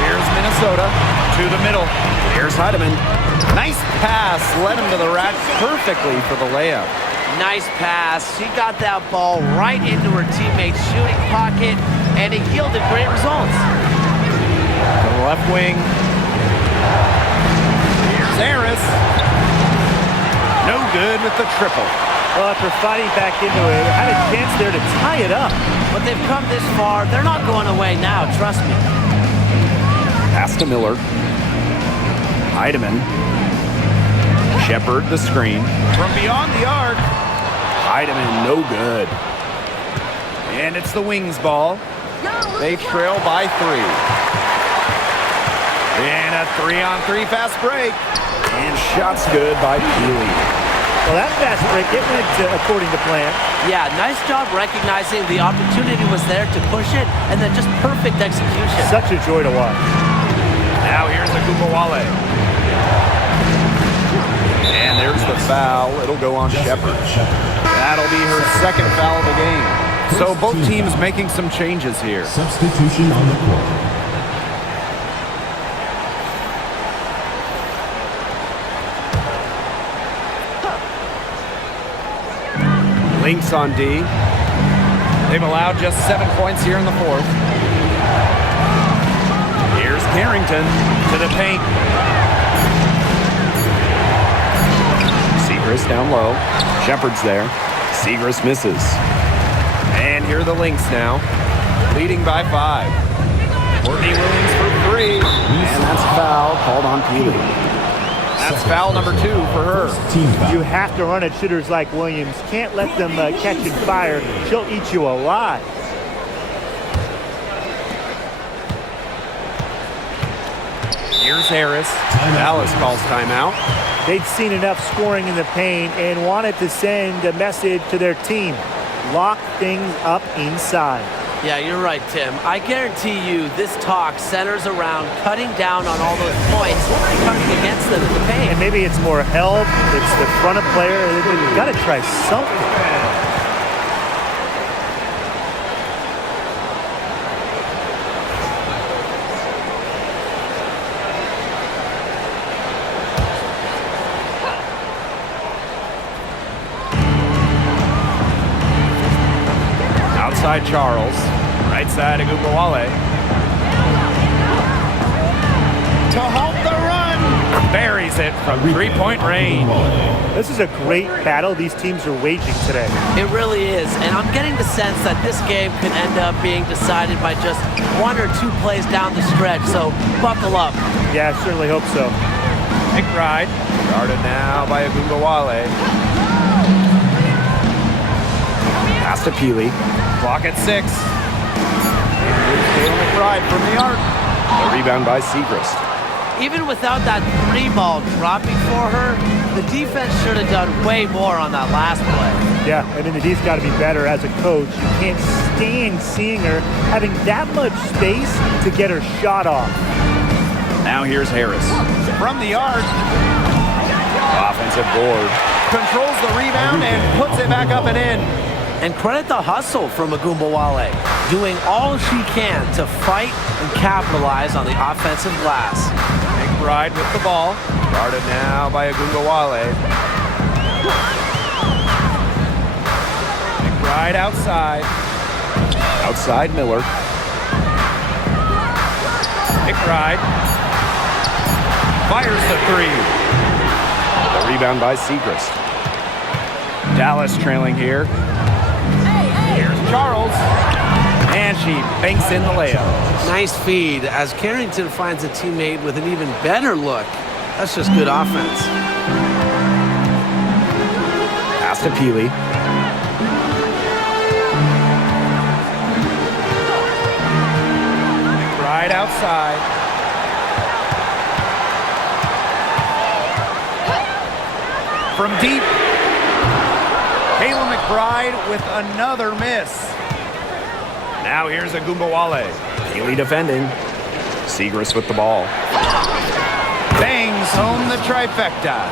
Here's Minnesota to the middle. Here's Heidemann. Nice pass, led him to the rack perfectly for the layup. Nice pass. She got that ball right into her teammate's shooting pocket, and it yielded great results. To the left wing. Here's Harris. No good with the triple. Well, after fighting back into it, had a chance there to tie it up. But they've come this far. They're not going away now, trust me. Pass to Miller. Heidemann. Shepard the screen. From beyond the arc. Heidemann no good. And it's the Wings ball. They trail by 3. And a 3-on-3 fast break. And shots good by Peely. Well, that fast break, it went according to plan. Yeah, nice job recognizing the opportunity was there to push it, and then just perfect execution. Such a joy to watch. Now here's Agundawale. And there's the foul. It'll go on Shepard. That'll be her second foul of the game. So both teams making some changes here. Substitution on the court. LYNX on D. They've allowed just 7 points here in the fourth. Here's Carrington to the paint. Siegrist down low. Shepard's there. Siegrist misses. And here are the LYNX now, leading by 5. Courtney Williams for 3. And that's a foul called on Peely. That's foul number 2 for her. You have to run at shooters like Williams. Can't let them catching fire. She'll eat you alive. Here's Harris. Dallas calls timeout. They'd seen enough scoring in the paint and wanted to send a message to their team. Lock things up inside. Yeah, you're right, Tim. I guarantee you this talk centers around cutting down on all those points and cutting against them in the paint. And maybe it's more help. It's the front of player. They've got to try something. Outside Charles, right side of Gubawale. To halt the run. Buries it from three-point range. This is a great battle these teams are waging today. It really is, and I'm getting the sense that this game could end up being decided by just 1 or 2 plays down the stretch, so buckle up. Yeah, I certainly hope so. McBride, guarded now by Gubawale. Pass to Peely. Clock at 6. Here's McBride from the arc. The rebound by Segrist. Even without that 3 ball dropping for her, the defense should have done way more on that last play. Yeah, I mean, the D's got to be better as a coach. You can't stand seeing her having that much space to get her shot off. Now here's Harris. From the arc. Offensive board. Controls the rebound and puts it back up and in. And credit the hustle from Agumbawale, doing all she can to fight and capitalize on the offensive glass. McBride with the ball. Guarded now by Agumbawale. McBride outside. Outside Miller. McBride fires the 3. The rebound by Segrist. Dallas trailing here. Here's Charles. And she banks in the layup. Nice feed as Carrington finds a teammate with an even better look. That's just good offense. Pass to Peely. McBride outside. From deep. Kayla McBride with another miss. Now here's Agumbawale. Peely defending. Segrist with the ball. Bangs home the trifecta.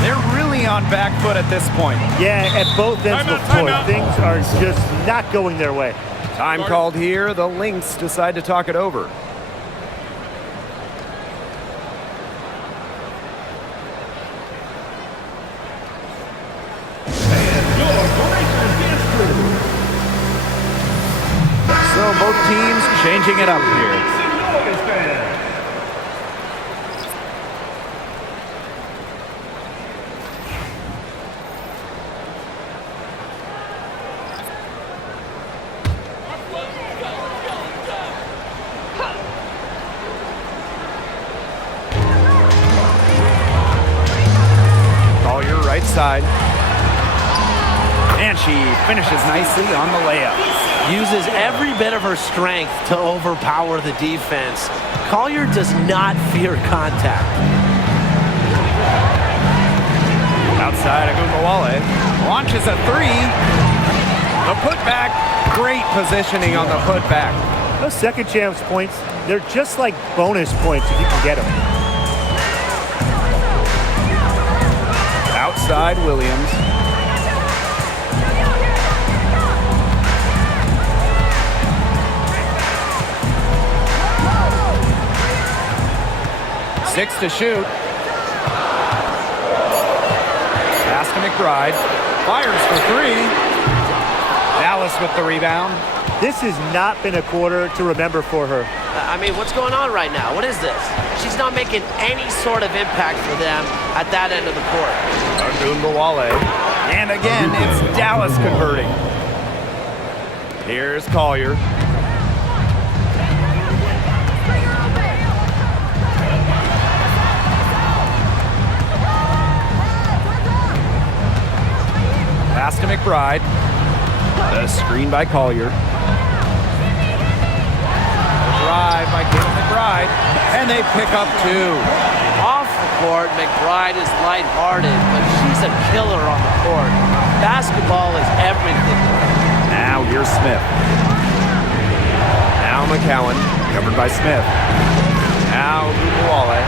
They're really on back foot at this point. Yeah, at both ends of the floor. Things are just not going their way. Time called here. The Lynx decide to talk it over. So both teams changing it up here. Collier right side. And she finishes nicely on the layup. Uses every bit of her strength to overpower the defense. Collier does not fear contact. Outside Agumbawale. Launches a 3. The putback. Great positioning on the putback. Those second chance points, they're just like bonus points if you can get them. Outside Williams. Six to shoot. Pass to McBride. Fires for 3. Dallas with the rebound. This has not been a quarter to remember for her. I mean, what's going on right now? What is this? She's not making any sort of impact for them at that end of the court. Agumbawale. And again, it's Dallas converting. Here's Collier. Pass to McBride. The screen by Collier. McBride drive by Caitlin McBride, and they pick up 2. Off the court, McBride is lighthearted, but she's a killer on the court. Basketball is everything. Now here's Smith. Now McCowan, covered by Smith. Now Gumawale.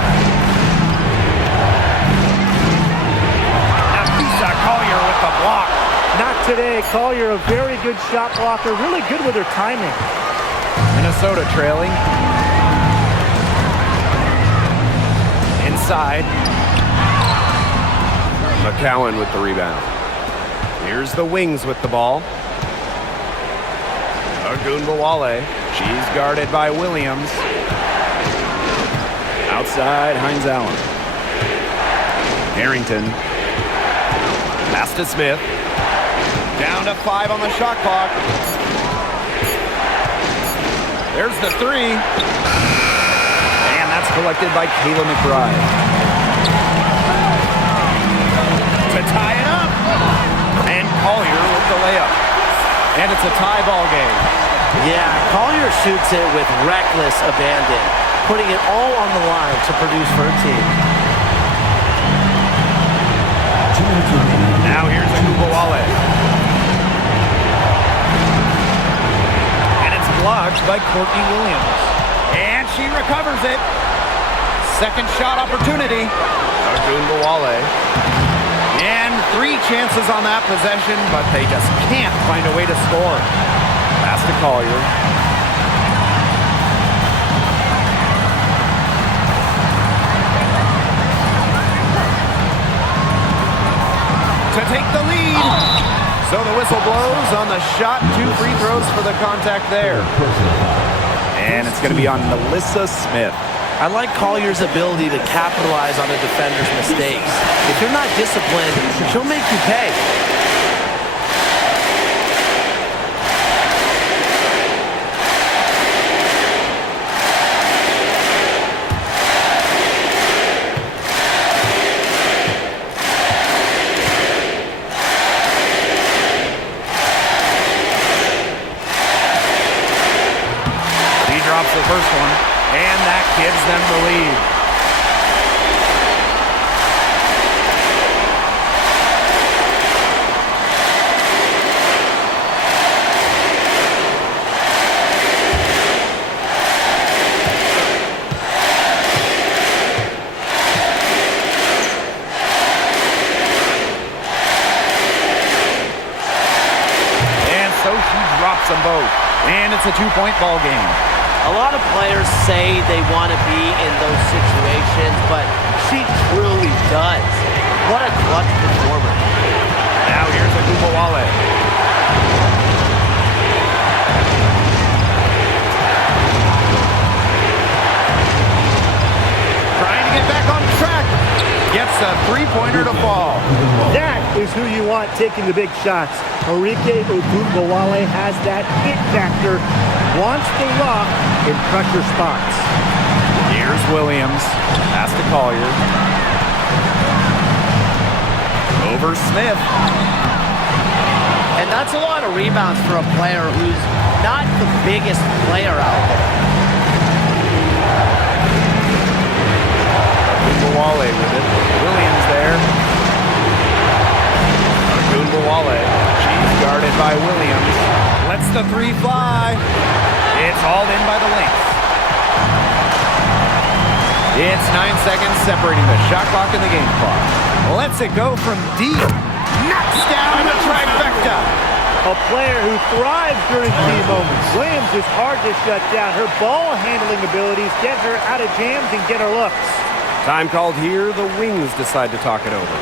Nafisa Collier with the block. Not today. Collier, a very good shot blocker, really good with her timing. Minnesota trailing. Inside. McCowan with the rebound. Here's the Wings with the ball. Ogunbowale. She's guarded by Williams. Outside, Hines Allen. Harrington. Pass to Smith. Down to 5 on the shot clock. There's the 3. And that's collected by Kayla McBride. To tie it up. And Collier with the layup. And it's a tie ball game. Yeah, Collier shoots it with reckless abandon, putting it all on the line to produce for her team. Now here's Agubawale. And it's blocked by Courtney Williams. And she recovers it. Second shot opportunity. Ogunbowale. And 3 chances on that possession, but they just can't find a way to score. Pass to Collier. To take the lead. So the whistle blows on the shot. 2 free throws for the contact there. And it's going to be on Melissa Smith. I like Collier's ability to capitalize on a defender's mistakes. If you're not disciplined, she'll make you pay. He drops the first one. And that gives them the lead. And so she drops them both. And it's a 2-point ball game. A lot of players say they want to be in those situations, but she truly does. What a clutch performer. Now here's Agubawale. Trying to get back on track. Gets a 3-pointer to fall. That is who you want taking the big shots. Enrique Ogunbowale has that hit factor, wants the rock in pressure spots. Here's Williams. Pass to Collier. Over Smith. And that's a lot of rebounds for a player who's not the biggest player out there. Ogunbowale with it. Williams there. Ogunbowale. She's guarded by Williams. Lets the 3 fly. It's hauled in by the Lynx. It's 9 seconds separating the shot clock and the game clock. Lets it go from deep. Knocks down the trifecta. A player who thrives during key moments. Williams is hard to shut down. Her ball handling abilities get her out of jams and get her looks. Time called here. The Wings decide to talk it over.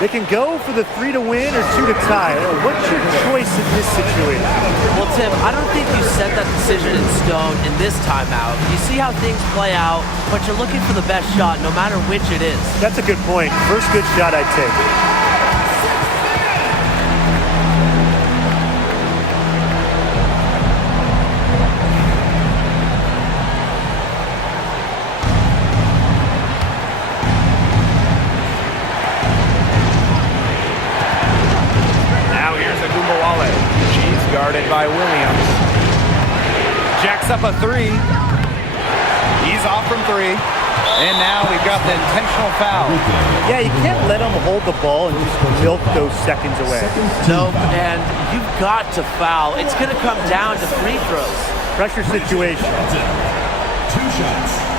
They can go for the 3 to win or 2 to tie. What's your choice in this situation? Well, Tim, I don't think you set that decision in stone in this timeout. You see how things play out, but you're looking for the best shot no matter which it is. That's a good point. First good shot I'd take. Guarded by Williams. Jacks up a 3. from three. And now we've got the intentional foul. Yeah, you can't let them hold the ball and just milk those seconds away. Nope, and you've got to foul. It's going to come down to free throws. Pressure situation. 2 shots.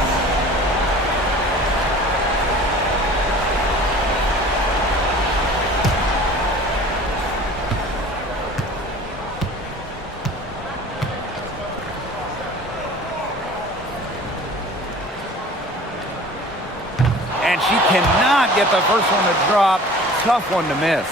And she cannot get the first one to drop. Tough one to miss.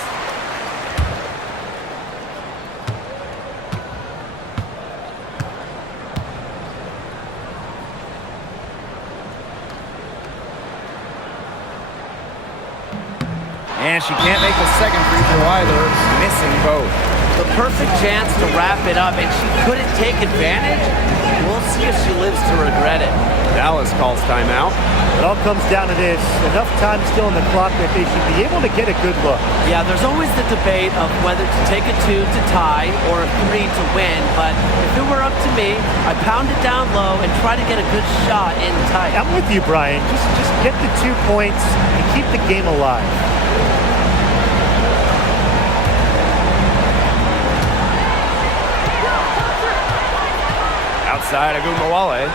And she can't make the second free throw either, missing both. The perfect chance to wrap it up, and she couldn't take advantage. We'll see if she lives to regret it. Dallas calls timeout. It all comes down to this. Enough time still in the clock that they should be able to get a good look. Yeah, there's always the debate of whether to take a 2 to tie or a 3 to win, but if it were up to me, I'd pound it down low and try to get a good shot in tight. I'm with you, Brian. Just get the 2 points and keep the game alive. Outside of Gumawale.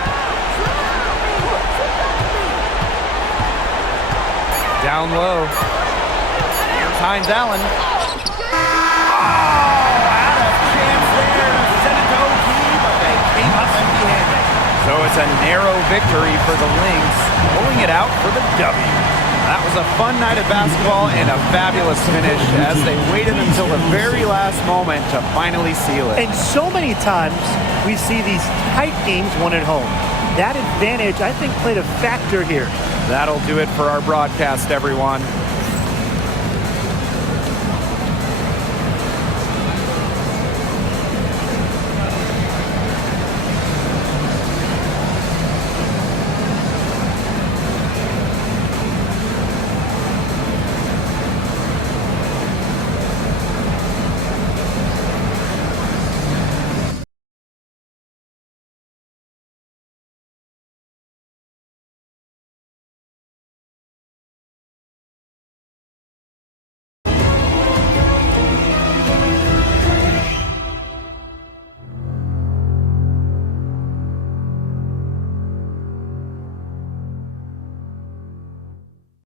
Down low. Here's Hines Allen. Had a chance there to send it to OT, but they came up empty-handed. So it's a narrow victory for the Lynx, pulling it out for the W. That was a fun night of basketball and a fabulous finish as they waited until the very last moment to finally seal it. And so many times we see these tight games won at home. That advantage, I think, played a factor here. That'll do it for our broadcast, everyone.